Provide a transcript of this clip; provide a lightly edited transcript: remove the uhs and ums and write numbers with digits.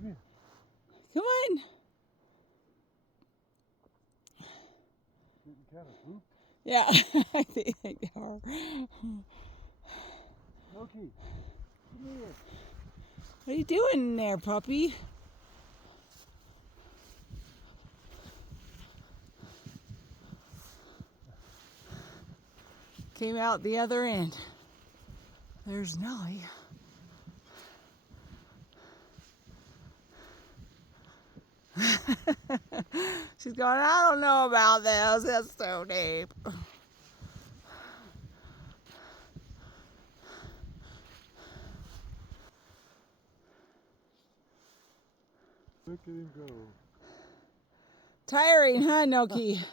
Come here. Come on. Getting kind of pooped. Yeah, I think they are. Noki, come here. What are you doing in there, puppy? Came out the other end. There's Nauli. She's going, I don't know about this. It's so deep. Look at him go. Tiring, huh, Noki?